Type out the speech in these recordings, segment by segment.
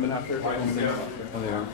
women out there. Oh, they are.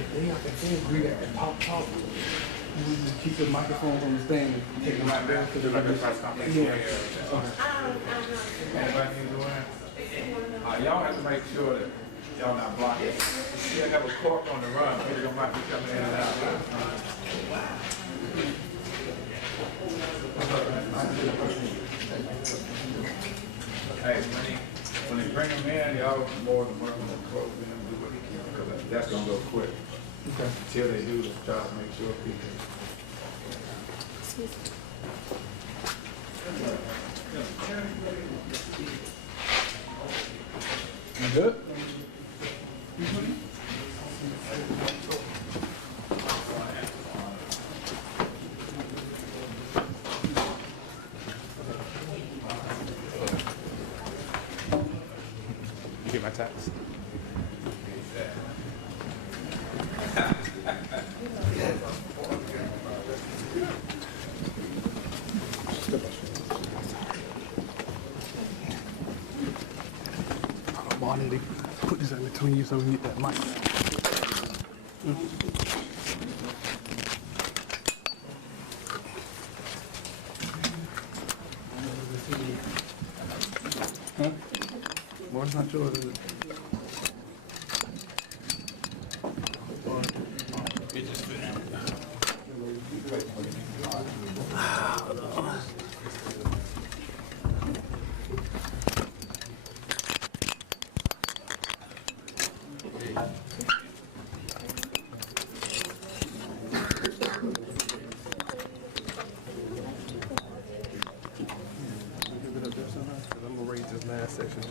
If they agree that the talk, we just keep the microphones on the stand and take them out there because they're like a press conference. Yeah. Y'all have to make sure that y'all not blocking. You still have a cork on the run. People might be coming in and out. Hey, when they bring them in, y'all more than welcome to close them, do what they can, because that's gonna go quick. Okay. Till they do, try to make sure people. You good? You get my text? I need to put this in between you so we can get that mic. Huh? Well, it's not yours, is it? It just fit in. I'm gonna read this last section.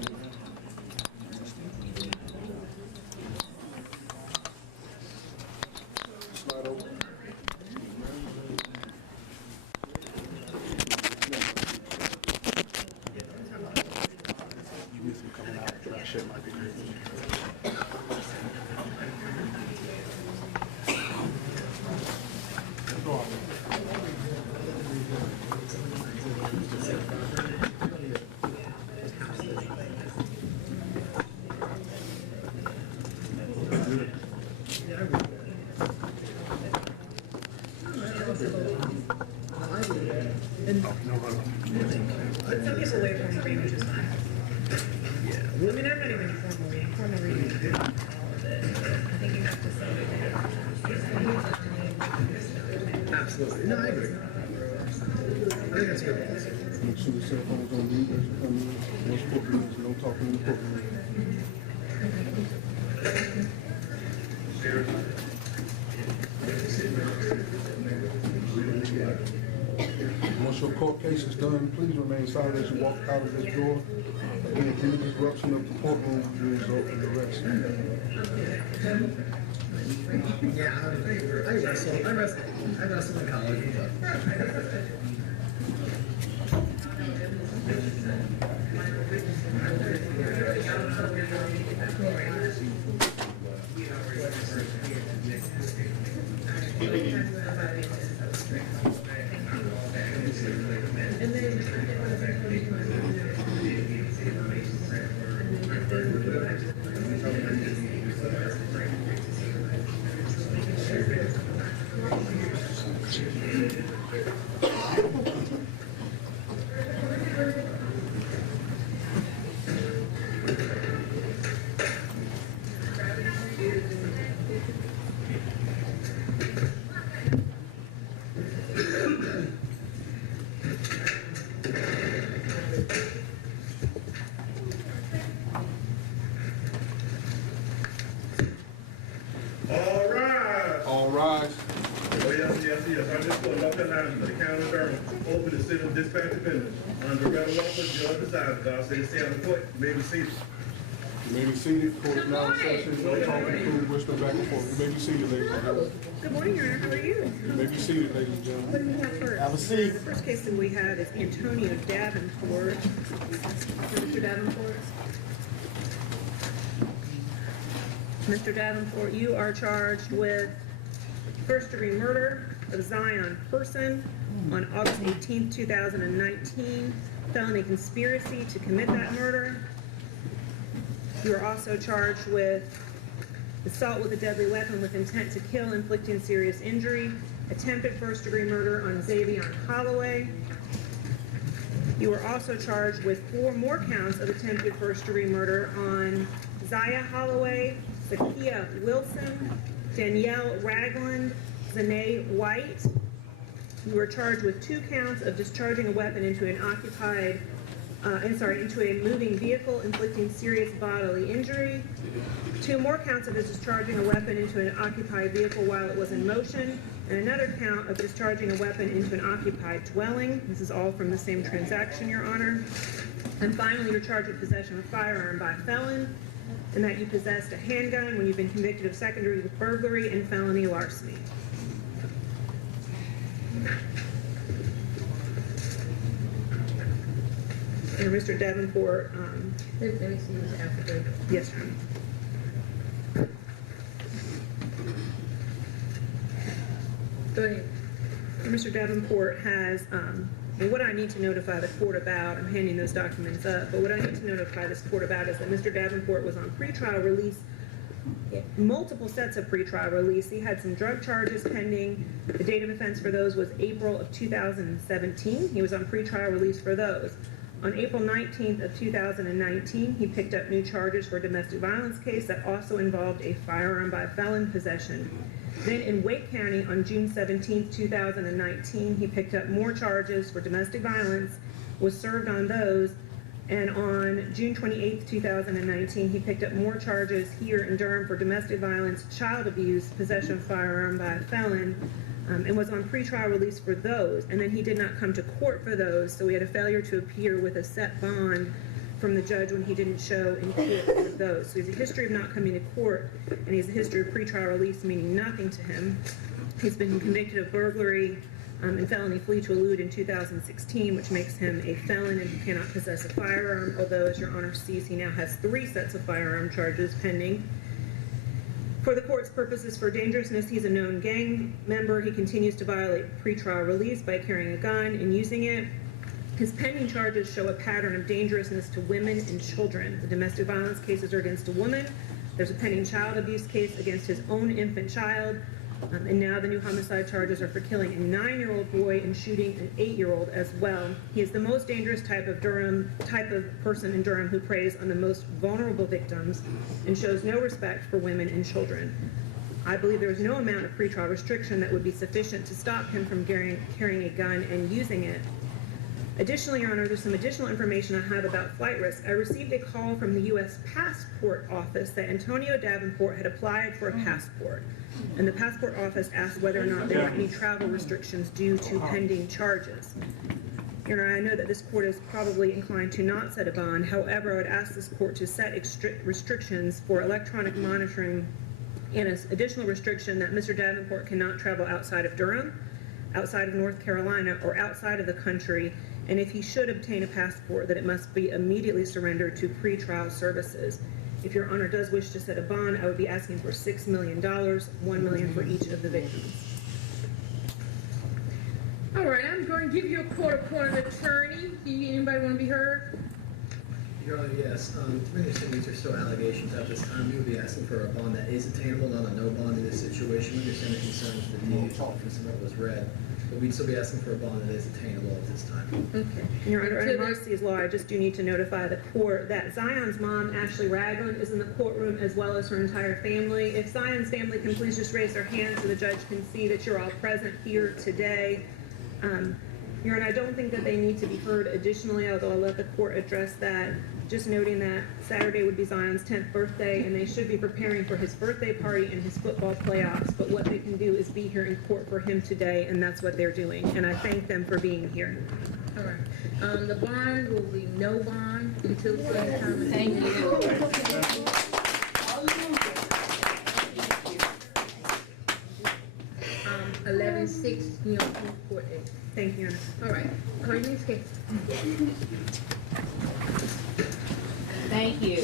Slide over. You miss him coming out. That shit might be crazy. Go on. Some people wait for free, which is fine. Yeah. I mean, I'm not even formally reading all of it. I think you have to say that. Absolutely. No, I agree. I think that's good. Make sure the cell phone's on mute as you come in. No spoken, so don't talk in the courtroom. Once your court case is done, please remain silent as you walk out of this door. Any disruption of the courtroom will result in arrest. Yeah, I wrestled in college. And then Oh, yes. I just put up the line for the county of Durham, open the city dispatch defendant. Under red law, judge decides, God says, stay on the court, you may be seated. You may be seated, court is now in session, no talking, including whispering back and forth. You may be seated, ladies and gentlemen. Good morning, Your Honor. How are you? You may be seated, ladies and gentlemen. What do we have first? Have a seat. The first case that we have is Antonio Davenport. Mr. Davenport? Mr. Davenport, you are charged with first-degree murder of Zion Person on August 18th, 2019, felony conspiracy to commit that murder. You are also charged with assault with a deadly weapon with intent to kill, inflicting serious injury, attempted first-degree murder on Xavier Holloway. You are also charged with 4 more counts of attempted first-degree murder on Zaya Holloway, Zakia Wilson, Danielle Ragland, Zanae White. You are charged with 2 counts of discharging a weapon into an into a moving vehicle, inflicting serious bodily injury. 2 more counts of discharging a weapon into an occupied vehicle while it was in motion, and another count of discharging a weapon into an occupied dwelling. This is all from the same transaction, Your Honor. And finally, you're charged with possession of a firearm by a felon, and that you possessed a handgun when you've been convicted of secondary burglary and felony larceny. And Mr. Davenport, Let me see his affidavit. yes, Your Honor. Go ahead. Mr. Davenport has, and what I need to notify the court about, I'm handing those documents up, but what I need to notify this court about is that Mr. Davenport was on pretrial release, multiple sets of pretrial release. He had some drug charges pending. The date of offense for those was April of 2017. He was on pretrial release for those. On April 19th of 2019, he picked up new charges for a domestic violence case that also involved a firearm by felon possession. Then in Wake County on June 17th, 2019, he picked up more charges for domestic violence, was served on those, and on June 28th, 2019, he picked up more charges here in Durham for domestic violence, child abuse, possession of firearm by a felon, and was on pretrial release for those. And then he did not come to court for those, so we had a failure to appear with a set bond from the judge when he didn't show in court for those. So he has a history of not coming to court, and he has a history of pretrial release meaning nothing to him. He's been convicted of burglary and felony flee to elude in 2016, which makes him a felon and he cannot possess a firearm, although, as Your Honor sees, he now has 3 sets of firearm charges pending. For the court's purposes for dangerousness, he's a known gang member. He continues to violate pretrial release by carrying a gun and using it. His pending charges show a pattern of dangerousness to women and children. The domestic violence cases are against a woman. There's a pending child abuse case against his own infant child. And now the new homicide charges are for killing a 9-year-old boy and shooting an 8-year-old as well. He is the most dangerous type of person in Durham who preys on the most vulnerable victims and shows no respect for women and children. I believe there is no amount of pretrial restriction that would be sufficient to stop him from carrying a gun and using it. Additionally, Your Honor, there's some additional information I have about flight risk. I received a call from the U.S. Passport Office that Antonio Davenport had applied for a passport. And the passport office asked whether or not there were any travel restrictions due to pending charges. Your Honor, I know that this court is probably inclined to not set a bond. However, I would ask this court to set restrictions for electronic monitoring and an additional restriction that Mr. Davenport cannot travel outside of Durham, outside of North Carolina, or outside of the country. And if he should obtain a passport, that it must be immediately surrendered to pretrial services. If Your Honor does wish to set a bond, I would be asking for $6 million, $1 million for each of the victims. All right, I'm going to give you a court-appointed attorney. Do anybody want to be heard? Your Honor, yes. To my understanding, these are still allegations at this time. We will be asking for a bond that is attainable, not a no bond in this situation. We understand the concerns the DA's office and what was read, but we'd still be asking for a bond that is attainable at this time. Okay. And Your Honor, under Marcy's law, I just do need to notify the court that Zion's mom, Ashley Ragland, is in the courtroom as well as her entire family. If Zion's family can please just raise their hands so the judge can see that you're all present here today. Your Honor, I don't think that they need to be heard additionally, although I'll let the court address that. Just noting that Saturday would be Zion's 10th birthday, and they should be preparing for his birthday party and his football playoffs. But what they can do is be here in court for him today, and that's what they're doing. And I thank them for being here. All right. The bond will be no bond until such time. Thank you. 11-6, New York Court X. Thank you, Your Honor. All right. Call your next case. Thank you.